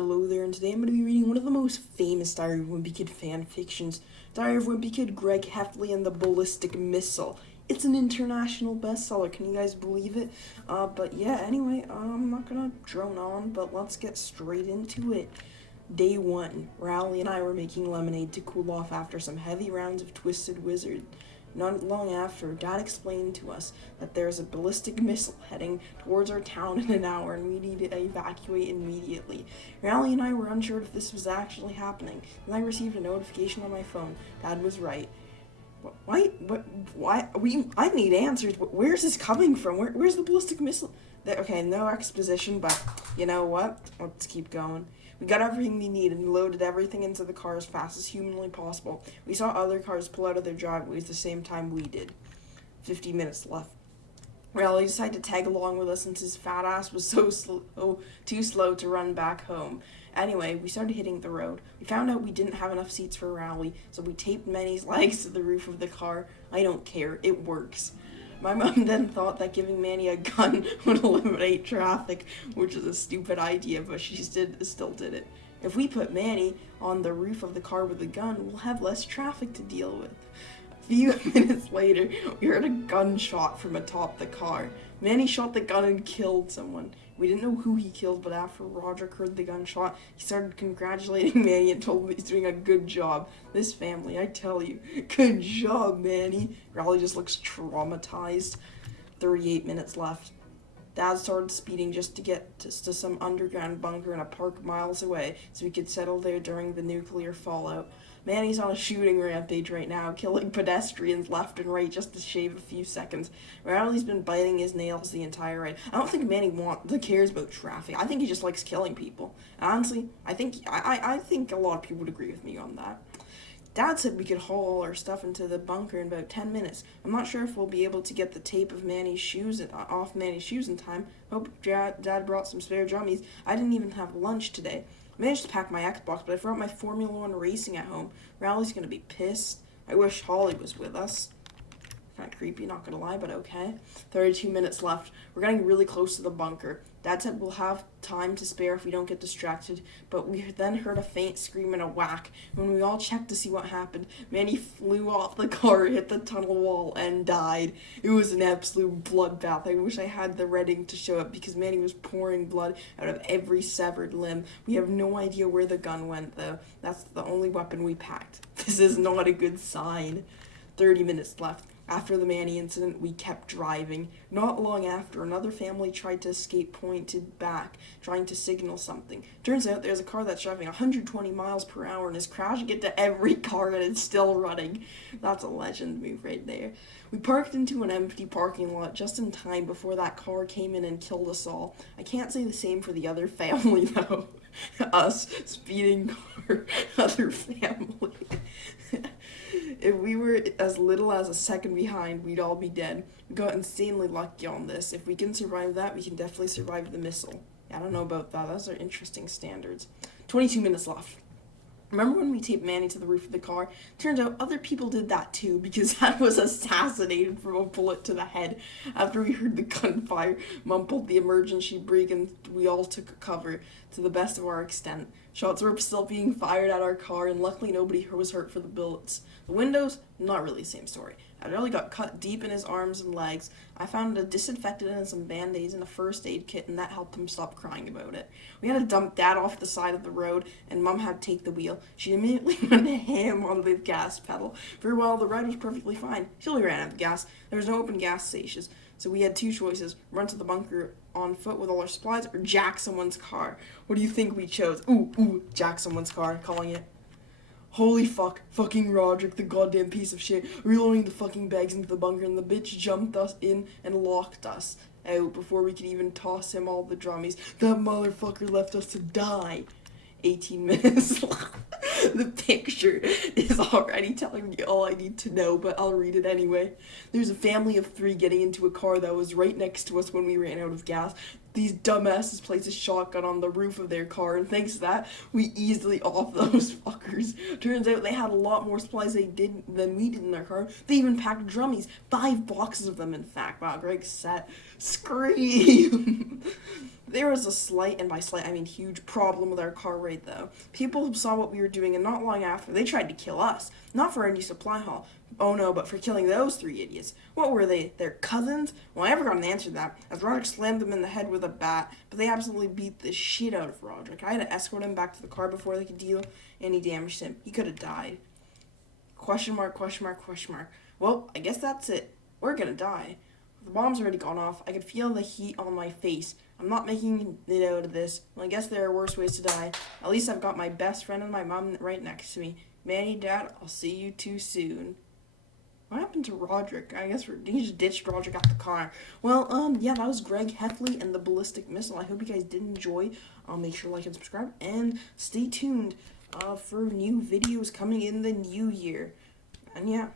Hello there, and today I'm going to be reading one of the most famous Diary of Wimpy Kid fan fictions, Diary of Wimpy Kid, Greg Heffley and the Ballistic Missile. It's an international bestseller, can you guys believe it? But yeah, anyway, I'm not going to drone on, but let's get straight into it. Day 1, Rowley and I were making lemonade to cool off after some heavy rounds of Twisted Wizard. Not long after, Dad explained to us that there's a ballistic missile heading towards our town in an hour and we need to evacuate immediately. Rowley and I were unsure if this was actually happening, and I received a notification on my phone. Dad was right. Why? I need answers. Where's this coming from? Where's the ballistic missile? Okay, no exposition, but you know what? Let's keep going. We got everything we needed and loaded everything into the car as fast as humanly possible. We saw other cars pull out of their driveways the same time we did. 50 minutes left. Rowley decided to tag along with us since his fat ass was too slow to run back home. Anyway, we started hitting the road. We found out we didn't have enough seats for Rowley, so we taped Manny's legs to the roof of the car. I don't care, it works. My mom then thought that giving Manny a gun would eliminate traffic, which is a stupid idea, but she still did it. If we put Manny on the roof of the car with a gun, we'll have less traffic to deal with. A few minutes later, we heard a gunshot from atop the car. Manny shot the gun and killed someone. We didn't know who he killed, but after Roderick heard the gunshot, he started congratulating Manny and told him he's doing a good job. This family, I tell you, good job, Manny. Rowley just looks traumatized. 38 minutes left. Dad started speeding just to get to some underground bunker in a park miles away so we could settle there during the nuclear fallout. Manny's on a shooting rampage right now, killing pedestrians left and right just to shave a few seconds. Rowley's been biting his nails the entire ride. I don't think Manny cares about traffic. I think he just likes killing people. And honestly, I think a lot of people would agree with me on that. Dad said we could haul all our stuff into the bunker in about 10 minutes. I'm not sure if we'll be able to get the tape of Manny's shoes off Manny's shoes in time. Hope Dad brought some spare drummies. I didn't even have lunch today. I managed to pack my Xbox, but I forgot my Formula 1 racing at home. Rowley's gonna be pissed. I wish Holly was with us. Kinda creepy, not gonna lie, but okay. 32 minutes left. We're getting really close to the bunker. Dad said we'll have time to spare if we don't get distracted, but we then heard a faint scream and a whack. When we all checked to see what happened, Manny flew off the car, hit the tunnel wall, and died. It was an absolute bloodbath. I wish I had the Redding to show it because Manny was pouring blood out of every severed limb. We have no idea where the gun went, though. That's the only weapon we packed. This is not a good sign. 30 minutes left. After the Manny incident, we kept driving. Not long after, another family tried to escape, pointed back, trying to signal something. Turns out there's a car that's driving 120 miles per hour and is crashing into every car and it's still running. That's a legend move right there. We parked into an empty parking lot just in time before that car came in and killed us all. I can't say the same for the other family, though. Us, speeding car, other family. If we were as little as a second behind, we'd all be dead. We got insanely lucky on this. If we can survive that, we can definitely survive the missile. I don't know about that. Those are interesting standards. 22 minutes left. Remember when we taped Manny to the roof of the car? Turns out other people did that too because Dad was assassinated from a bullet to the head. After we heard the gunfire, Mom pulled the emergency brake and we all took cover to the best of our extent. Shots were still being fired at our car and luckily nobody was hurt for the bullets. The windows, not really the same story. Adderley got cut deep in his arms and legs. I found a disinfectant and some band-aids and a first aid kit and that helped him stop crying about it. We had to dump Dad off the side of the road and Mom had to take the wheel. She immediately went ham on the gas pedal. For a while the ride was perfectly fine till we ran out of gas. There was no open gas stations, so we had two choices: run to the bunker on foot with all our supplies or jack someone's car. What do you think we chose? Jack someone's car, calling it. Holy fuck, fucking Roderick, the goddamn piece of shit, reloading the fucking bags into the bunker and the bitch jumped us in and locked us out before we could even toss him all the drummies. That motherfucker left us to die. 18 minutes left. The picture is already telling me all I need to know, but I'll read it anyway. There's a family of 3 getting into a car that was right next to us when we ran out of gas. These dumbasses placed a shotgun on the roof of their car, and thanks to that, we easily off those fuckers. Turns out they had a lot more supplies than we did in their car. They even packed drummies. 5 boxes of them, in fact. Wow, Greg's set. Scream! There was a slight, and by slight I mean huge, problem with our car raid though. People saw what we were doing, and not long after, they tried to kill us. Not for our new supply haul. Oh no, but for killing those 3 idiots. What were they? Their cousins? Well, I never got an answer to that, as Roderick slammed them in the head with a bat, but they absolutely beat the shit out of Roderick. I had to escort him back to the car before they could deal any damage to him. He could have died. Question mark, question mark, question mark. Well, I guess that's it. We're gonna die. The bomb's already gone off. I could feel the heat on my face. I'm not making it out of this. Well, I guess there are worse ways to die. At least I've got my best friend and my mom right next to me. Manny, Dad, I'll see you too soon. What happened to Roderick? I guess he just ditched Roderick out the car. Well, yeah, that was Greg Heffley and the Ballistic Missile. I hope you guys did enjoy. Make sure to like and subscribe. And stay tuned for new videos coming in the new year. And yeah.